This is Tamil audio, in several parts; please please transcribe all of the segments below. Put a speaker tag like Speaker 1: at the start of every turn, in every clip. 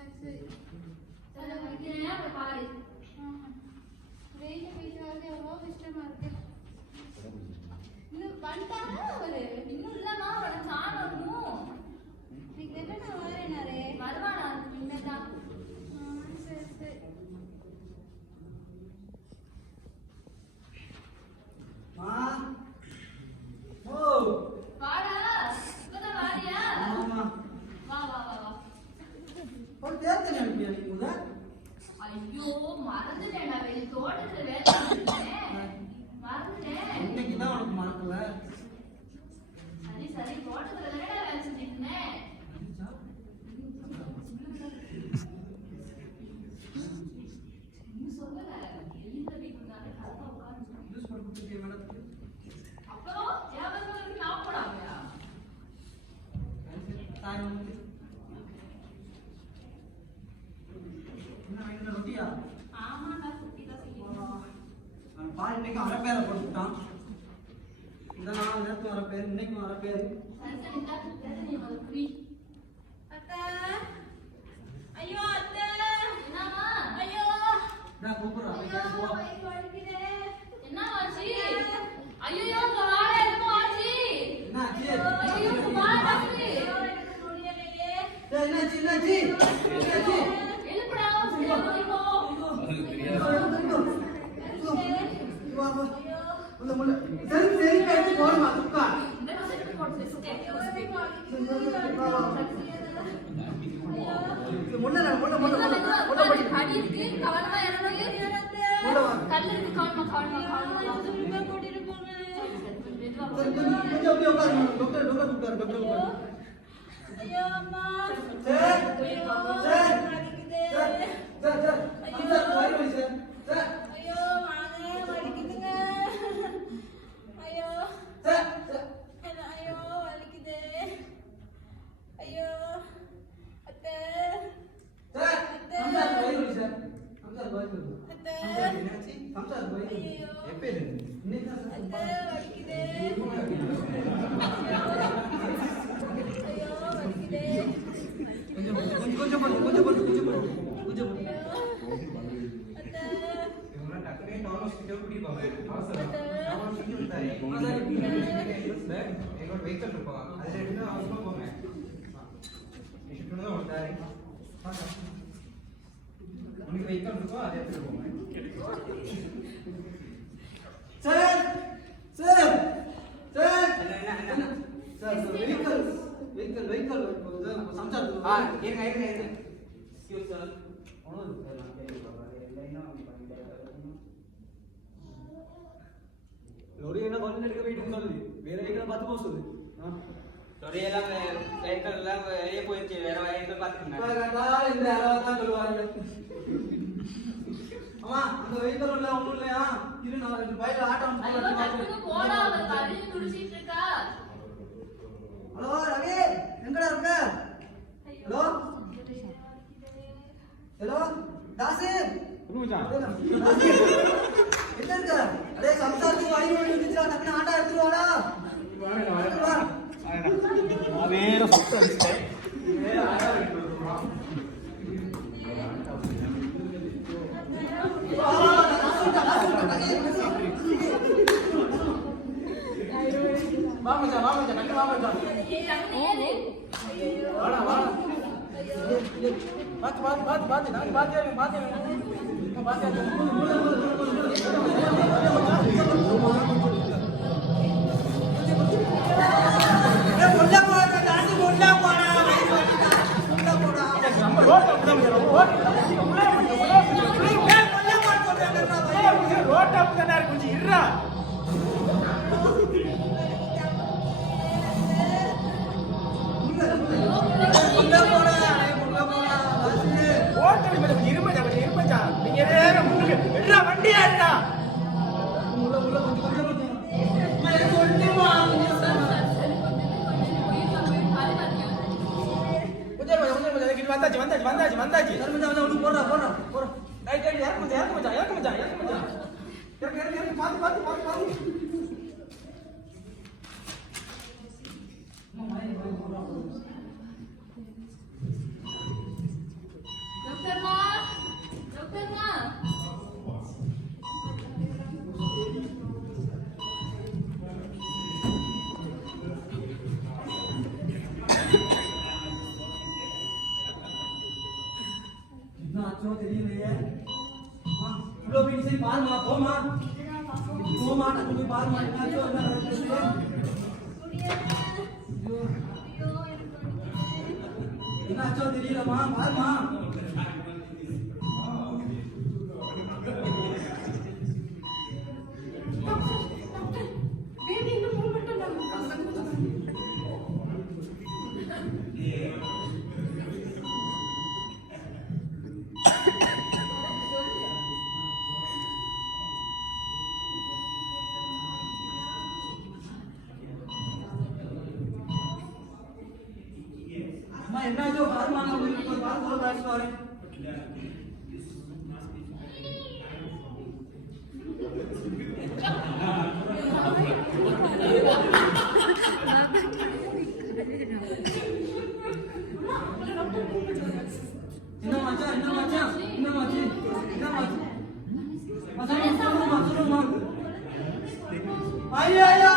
Speaker 1: सही चलो
Speaker 2: ये नया
Speaker 3: व्यापारी हाँ वे
Speaker 2: ये
Speaker 3: पीछे आके हो मिस्टर
Speaker 2: मार्केट नु ಬಂತಾ ಅವರೇ ಇನ್ನುಲ್ಲ
Speaker 3: ஐயோ மறந்துட்டேன் நான் வெளிய தோட்டத்துல வேலை மறந்துட்டேன்.
Speaker 2: இன்னைக்கு தான் உனக்கு மறக்கல?
Speaker 3: சரி சரி தோட்டத்துல தானே
Speaker 2: dokter
Speaker 1: dokter
Speaker 4: dokter dokter dokter dokter. Ayo, Mas. Cek.
Speaker 1: Cek.
Speaker 4: Cek. Cek. Cek. எங்களோட வெஹிக்கல் இருக்கும் அதுல இருந்து அவசரமா போங்க தான் வந்தாரு உனக்கு வெஹிக்கல் இருக்கும் அதை எடுத்துட்டு போங்க
Speaker 2: சார் சார் சார்
Speaker 4: என்ன, என்ன, என்ன?
Speaker 2: Sir sir vehicle vehicle vehicle சம்சார்
Speaker 4: ஆ இருங்க இருங்க இருங்க
Speaker 2: வெஹிக்கல்
Speaker 4: எல்லாம் வெளியே போயிடுச்சு வேற வெஹிக்கல் பார்த்துக்கங்க.
Speaker 2: இந்த அளவா தான் சொல்லுவாங்க. அம்மா அந்த வெஹிக்கல் உள்ள ஒண்ணும் இல்லையா? இரு நான் ரெண்டு பையில ஆட்டம்
Speaker 3: ஐயோ, டக்குனு போடா, அவ தலையை துடிச்சிட்டு இருக்கா.
Speaker 2: ஹலோ ரவி எங்கடா இருக்க? ஹலோ? ஹலோ தாசு? எங்க இருக்க? அடே சம்சாரத்துக்கு வலி வந்துச்சா டக்குனு ஆட்டா எடுத்துட்டு வாடா. ಅವೇನು ಭಕ್ತ ಅನಿಸ್ತೆ ಮಾಮಜ ಮಾಮಜ ನನ್ನ
Speaker 3: ಮಾಮಜ ವಾಡ
Speaker 2: ವಾಡ बात बात बात बात ना बात यार बात यार बात यार मुझे मुझे ஏய்,
Speaker 3: நீங்க வண்டியா இருந்தா
Speaker 5: வந்தாச்சு வந்தாச்சு வந்தாச்சு வந்தாச்சு
Speaker 2: சரி, மச்சான், மச்சான், உள்ள போடா, போடா, போடா. ரைட், ரைட், இறக்கு மச்சான், இறக்கு மச்சான், இறக்கு மச்சான், இறக்கு மச்சான். இறக்கு, இறக்கு, இறக்கு, பாத்து, பாத்து, பாத்து, ஆச்சோ தெரியலையே. இவ்வளோ பிடிச்சி பாருமா போமா போமா நான் போய் பாருமா என்னாச்சோ என்னாச்சோ தெரியலம்மா பாருமா
Speaker 1: ಎನ್ನಾದ್ರು ಬಾರ್ ಮಾಡ ಬಾರ್ ಗೋಲ್ ಬಾರಿಸ್ಕೋರಿ ಇನ್ನ ಮಜಾ ಇನ್ನ ಮಜಾ ಇನ್ನ ಮಜಿ ಇನ್ನ ಮಜಿ ಮಜಾ ಮಜಾ ಮಜಾ ಮಜಾ ಅಯ್ಯ ಅಯ್ಯ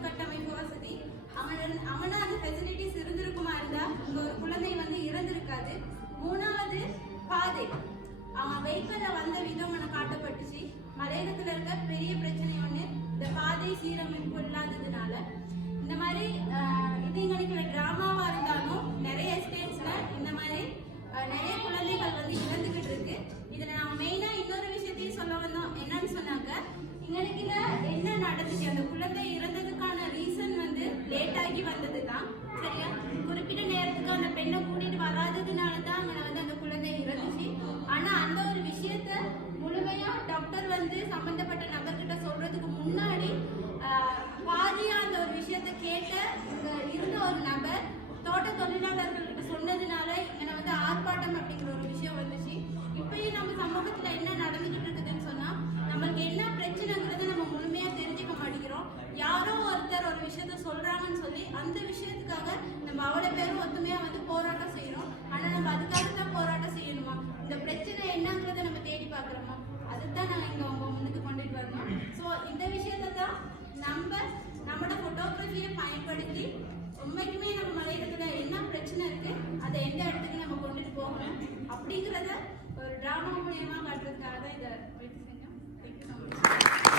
Speaker 1: உட்கட்டமைப்பு வசதி. அவன் அவனா அந்த ஃபெசிலிட்டிஸ் இருந்திருக்குமா இருந்தா? உங்க ஒரு குழந்தை வந்து இறந்திருக்காது. மூணாவது பாதை. அவன் வெஹிக்கிள்ல வந்த விதம் எனக்கு காட்டப்பட்டுச்சு. மலையகத்துல இருக்க பெரிய பிரச்சனை ஒண்ணு இந்த பாதை சீரமைப்பு இல்லாததுனால. இந்த மாதிரி இது எங்களுக்கு டிராமாவா இருந்தாலும் நிறைய எஸ்டேட்ஸ்ல இந்த மாதிரி நிறைய குழந்தைகள் வந்து இறந்துகிட்டு இருக்கு. இதுல நான் மெயினா இன்னொரு விஷயத்தையும் சொல்ல வந்தோம். என்னன்னு சொன்னாங்க எங்களுக்கு என்ன நடந்துச்சு? அந்த குழந்தை இறந்து பெண்ணை கூட்டிட்டு வராததுனால தான் அங்க வந்து அந்த குழந்தை இறந்துச்சு. ஆனா அந்த ஒரு விஷயத்த முழுமையா டாக்டர் வந்து சம்பந்தப்பட்ட நபர்கிட்ட சொல்றதுக்கு முன்னாடி பாதியா அந்த ஒரு விஷயத்த கேட்ட இருந்த ஒரு நபர் தோட்ட தொழிலாளர்கள் கொண்டுட்டு போகணும் அப்படிங்கிறத ஒரு டிராமா மூலியமா காட்டுறதுக்காக தான் இதை முயற்சி செஞ்சோம். Thank you so much